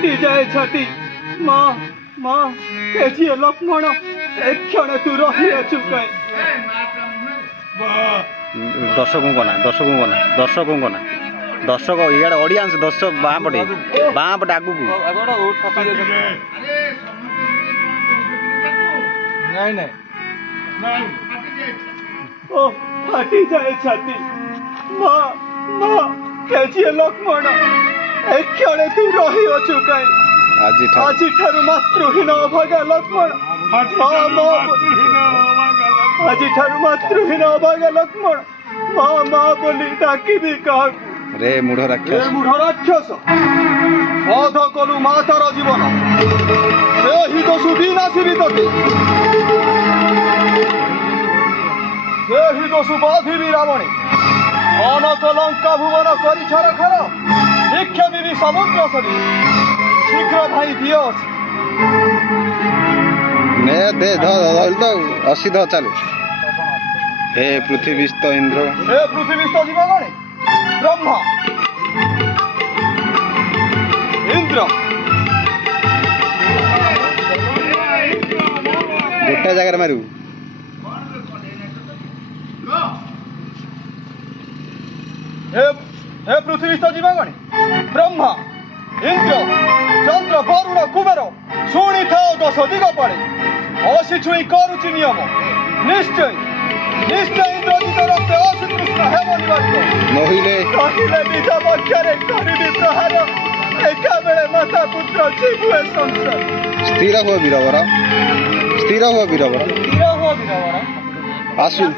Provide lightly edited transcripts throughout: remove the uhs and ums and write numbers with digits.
फाटी जाए छाती माँ माँ कैसी है लक्ष्मण एक क्षण तू रही अछु कहीं दर्शकों को ना दर्शक इे ऑडियंस दर्शक बाँ पटे आगू को ओ फाटी जाए छाती माँ माँ कैसी है लक्ष्मण एक क्षण तू रही अछु कहीं आज ठारू मातृहीन अभागा लक्ष्मण आज ठारू मातृहीन अभागा लक्ष्मण माँ माँ बोली डाकिबी क्या रे मूढ़ राक्षस बध कलु मातार जीवन से ही दसु विनाशिबी तते से ही दसु बाधिबी रावणे अनक लंका भुवन करी छरखर भिक्षादेवी समुद्र सरी शीघ्र भाई दियोस ने दे तो असी ध चले हे पृथ्वीस्थ इंद्र जीवगणे ब्रह्मा इंद्र गोटे जगह मारू हे पृथ्वीस्थ जीवगणे ब्रह्मा इंद्र चंद्र वरुण कुबेर शुणी था दश दिग पड़े अशी छुई करुचि नियम निश्चय निश्चय इंद्रजित रक्त अश्रुतृष्ण हेम निवारित नहिले निज पक्षरे करिबी प्रहार एका बेले माता पुत्र जीवुए संसार स्थिर हुआ वीरवर आसु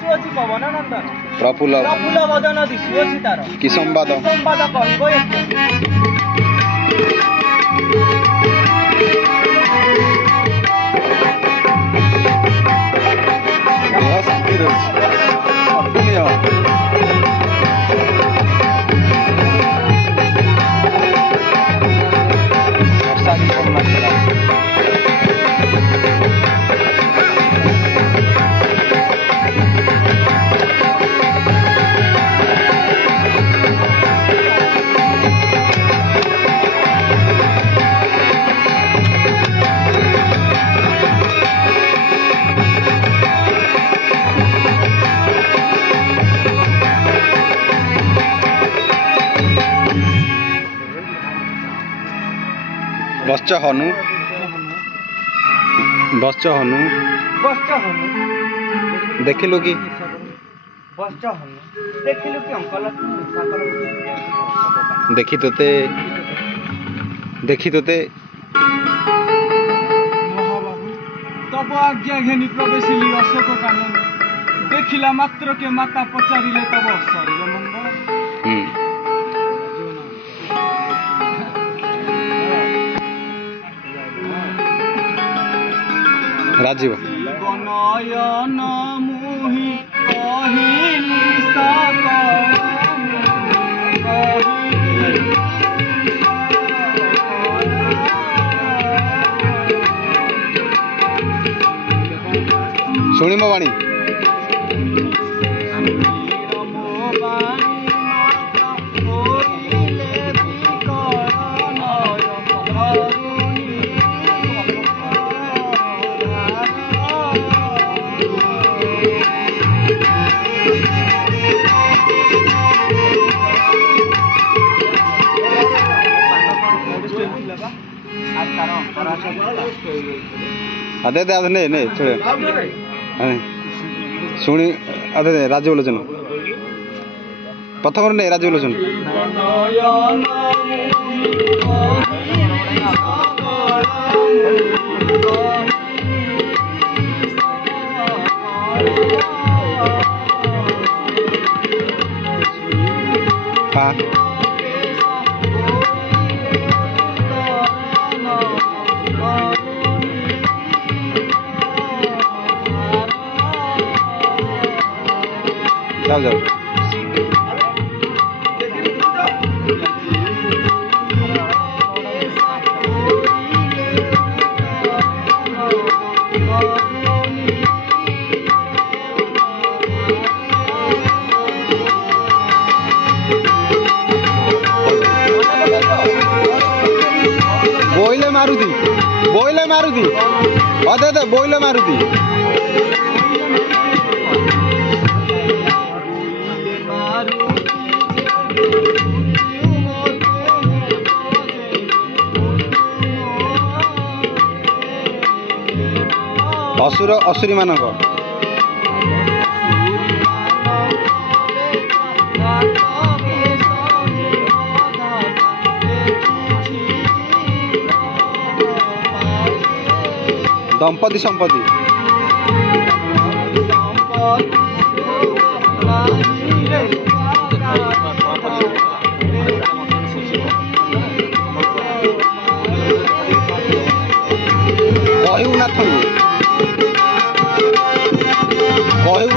प्रफुल्ल वदन दिशुअछि तार कि संवाद कहब शांति रही बच्च हनु देखिलु कि देखी तोते तब आज्ञा घेनी प्रवेशिली अशोक कानन देखिला मात्र के माता पचारिले तब शरीर मंगल राजीव नयन मुहि कहिली शुणी मो वाणी अदे दे ने ने छोड़े शुणी अदे राजीव लोचन प्रथम ने राजीव लोचन हाँ जाओ जाओ मारुति बोइले मारुति अदे बोइले मारुति असुर असुरी मानक दंपति संपत्ति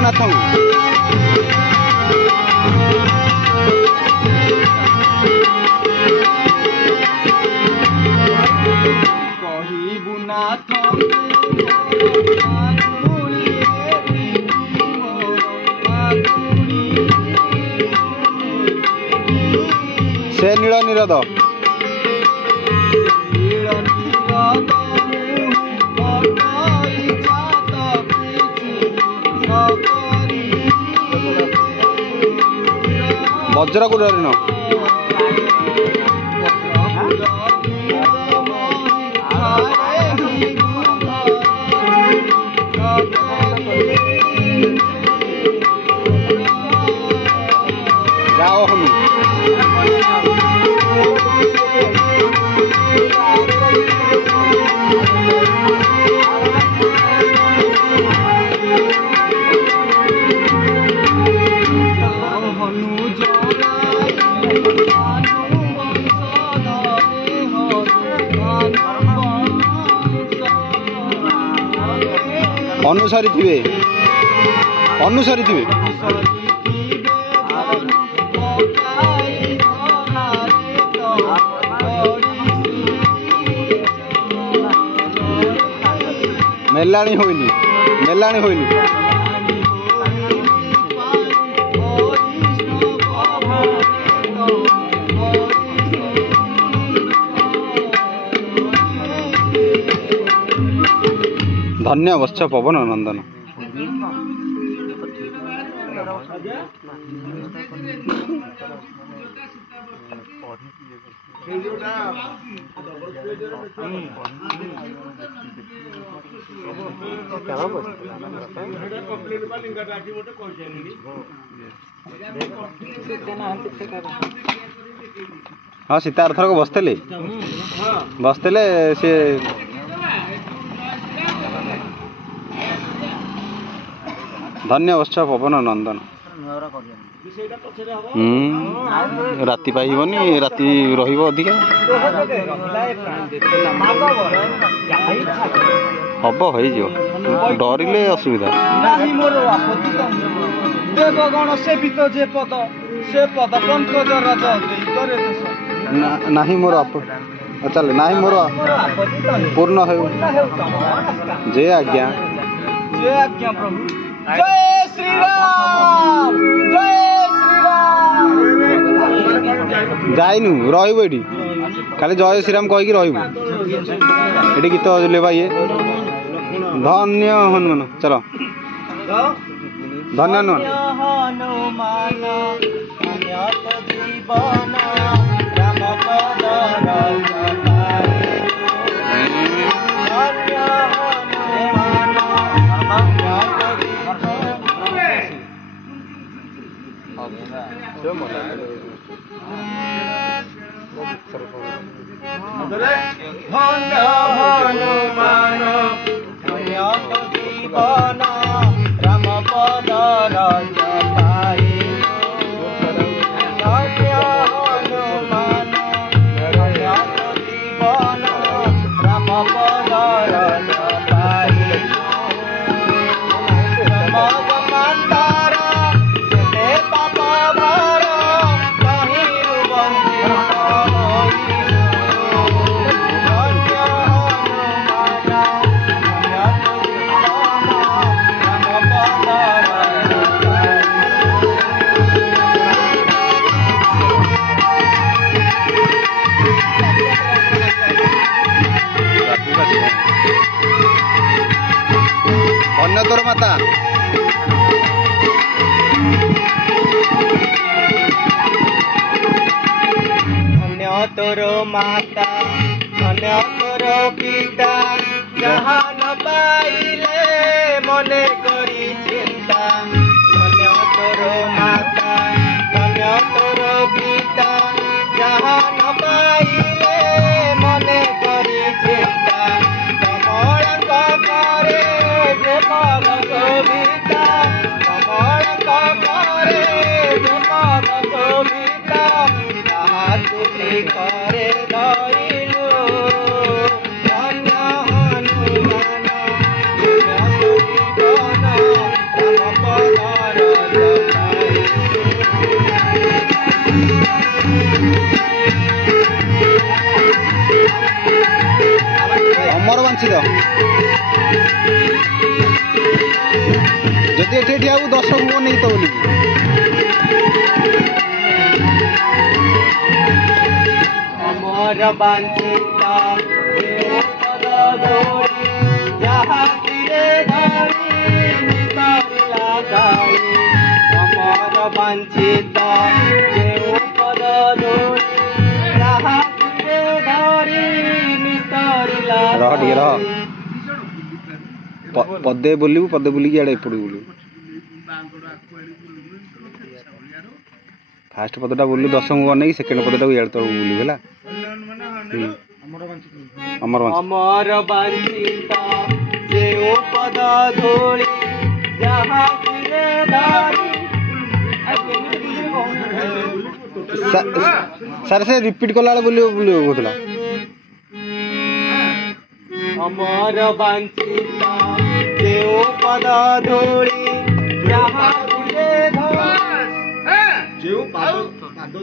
कहूनाथ से नील निरद वज्र को डरिन जाओ हम अनुसारी थे मेलाणी होइनी धन्य वत्स पवन नंदन हाँ सीता अर्थर को बसते सी धन्य वत्स पवन नंदन राति पाइबनी राति रहिबो अधिका हम हो डरिले असुविधा देवगण सेवित जे पद से पद पंकज राज नाही मोर चल नाही मोर पूर्ण हो जय आज्ञा प्रभु जय श्री राम जाइनु रहबो एडी खाली जय श्री राम कहि रहबो एडी गीत लेबा ये धन्य हनुमान चलो धन्य हनुमान तोर माता धन्य तोर पिता जहाँ न पाइले मने करी चिंता धन्य तोर माता धन्य तोर पिता जहाँ न पाइले मने करी चिंता कमल करे जे पद शोभिता कमल करे जे पद शोभिता ताहा तुमि करे धइलु धन्य हनुमान धन्य जीवन राम पदर अमर बांछी जदि एठी ठिया दर्शक को नहीं तो बोली अमर बांछिता पद धोड़ी जहाँ सिरे धरी निसरिला काली अमर बांछिता पद धोड़ी जहाँ सिरे धरी निसरिला रह टिके रह पदे बोलू पदे बोलिकी आड़े एपड़ बोलू फास्ट पदटा बोलू दशम को अनेक सेकेंड पदटा इड़ तक बोलू है अमर बांछिता जे पद धोड़ी जहाँ सिरे धरी सर से रिपीट कला बोलियो बोलियो कहला अमर बांछिता जे पद धोड़ी जहाँ सिरे जो पाद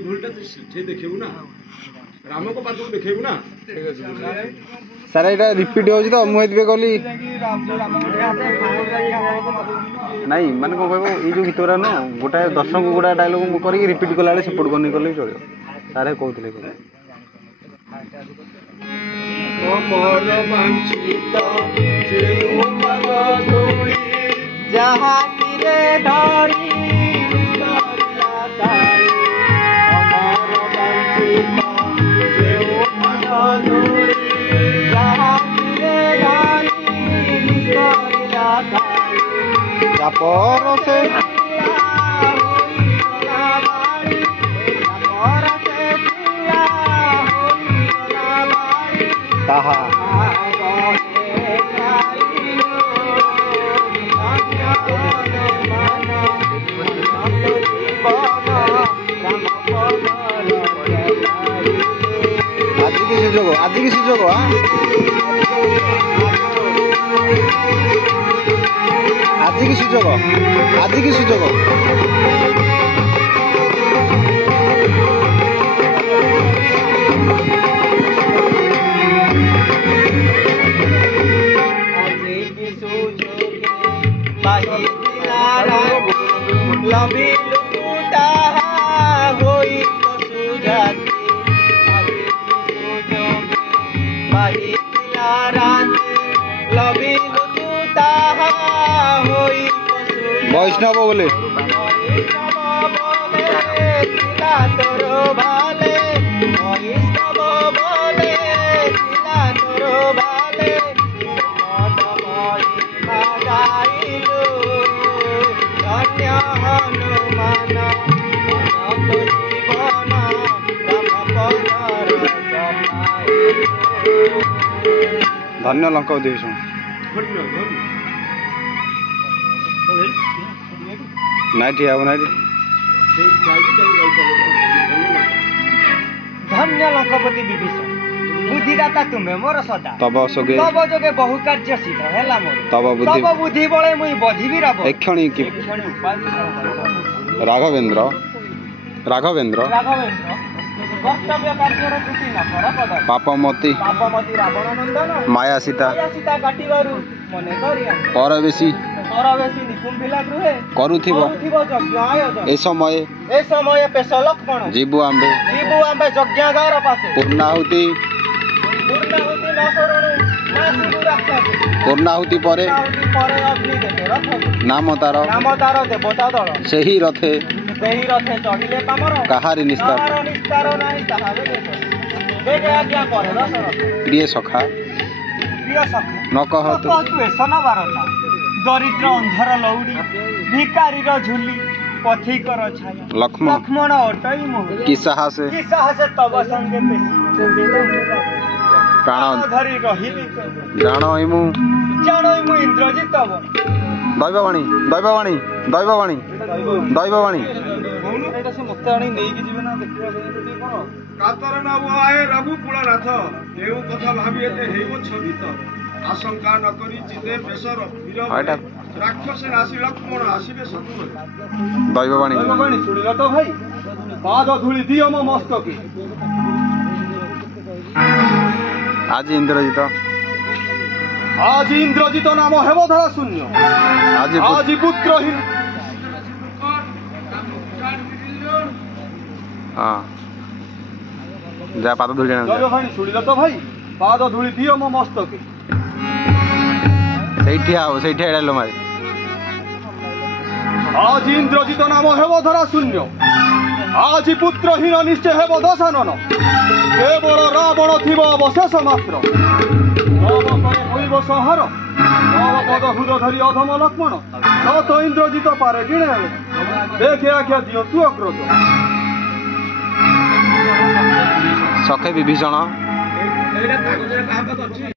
धूलटा सीठे देखेबू ना राम को पाद देखेबू ना सर एटा रिपीट हो तो मुझे कहली नहीं माने को कहबो ई जो गीतरा न गोटा दर्शक गोटा डायलॉग करके रिपीट कला से सपोर्ट करने कले चलियो सारे कहतले अमर बांछिता जे पद धोड़ी जहाँ सिरे धरी निसरिला काली अमर बांछिता जे पद धोड़ी जहाँ सिरे धरी निसरिला काली चापर से ताहा आज की सुजोग आज की सुजोग वैष्णव बोले धन्य लंका देवी नाइट धन्य लंकापति विभीषण बुद्धिदाता तुम्हें मोर सदा तब जोगे बहु कार्य सिद्ध है मोर तब बुद्धि बड़े मुई बधिबी राव एक्षणी की राघवेंद्र कर्तव्य कार्यर त्रुटि न कर पद पापमती रावण नंदन माया सीता काटिबारु मने करिया परवेशी निकुंभिला गृहे करुथिबो यज्ञ आयोजन ए समय पेश लक्ष्मण जीवु आंबे यज्ञागार पासे पूर्णाहुति न करणु ना शिव राक्षस पूर्णाहुति परे अग्नि देते रथ नाम तार देवता दल सेही रथे चढ़िले पामर काहारी निस्तार नहीं ताहारे देश ଦେଖେ ଆଜ୍ଞା ପରେ ଦଶରଥ ପ୍ରିୟ ସଖା ପ୍ରିୟ ସଖା ନ କହ ତୁ ତୁ ଏସନ ବାରତା ଦରିଦ୍ର ଅନ୍ଧର ଲଉଡ଼ି ଭିକାରୀର ଝୁଲି ପଥିକର ଛାୟା ଲକ୍ଷ୍ମଣ ଅଟଇ ମୋହ କି ସାହସେ ତବ ସଙ୍ଗେ ପ୍ରାଣ ଧରି ରହିବି ଜାଣଇ ମୁଁ ଇନ୍ଦ୍ରଜିତ ଦୈବବାଣୀ ଦୈବବାଣୀ ଦୈବବାଣୀ ଦୈବବାଣୀ ଏଇଟା ସେ ମତେ ଆଣି ନେଇକି ଯିବେ ନା ଦେଖିବା ଟିକେ କଣ କାତର ନବ ଆଏ ରଘୁ କୁଳନାଥ କେଉଁ କଥା ଭାବି ଏତେ ହେଇବ ଛବିତ ଆଶଙ୍କା ନ କରି ଚିତେ ବେଶର ବୀର ରାକ୍ଷସ ନାସି ଲକ୍ଷ୍ମଣ ଆସିବେ ସତୁରେ ଦୈବବାଣୀ ଦୈବବାଣୀ ଶୁଣିଲ ତ ଭାଇ ପାଦ ଧୂଳି ଦିଅ ମୋ ମସ୍ତକେ ଆଜି ଇନ୍ଦ୍ରଜିତ ଆଜି ଇନ୍ଦ୍ରଜିତ ନାମ ହେବ ଧରା ଶୂନ୍ୟ ଆଜି ପୁତ୍ରହୀନ ହଁ ଯା ପାଦ ଧୂଳି ଦୈବବାଣୀ ଶୁଣିଲ ତ ଭାଇ ପାଦ ଧୂଳି ଦିଅ ମୋ ମସ୍ତକେ ସେଇଠି ଆଉ ସେଇଠି ଏଡ଼ାଇଲ ମାରି ଆଜି ଇନ୍ଦ୍ରଜିତ ନାମ ହେବ ଧରା ଶୂନ୍ୟ ଆଜି ପୁତ୍ରହୀନ ନିଶ୍ଚୟ ହେବ ଦଶାନନ କେବଳ ରାବଣ ଥିବ ଅବଶେଷ ମାତ୍ର ହୋଇବ ସଂହାର ପଦ ହୁଦ ଧରି ଅଧମ ଲକ୍ଷ୍ମଣ ସତ ଇନ୍ଦ୍ରଜିତ ପାରେ ଜିଣେ ଦେଖେ ଆଜ୍ଞା ଦିଅନ୍ତୁ ଅଗ୍ରଜ ସଖେ ବିଭୀଷଣ ଏଇଟା କାଗଜରେ କାହା ପାଖ ଅଛି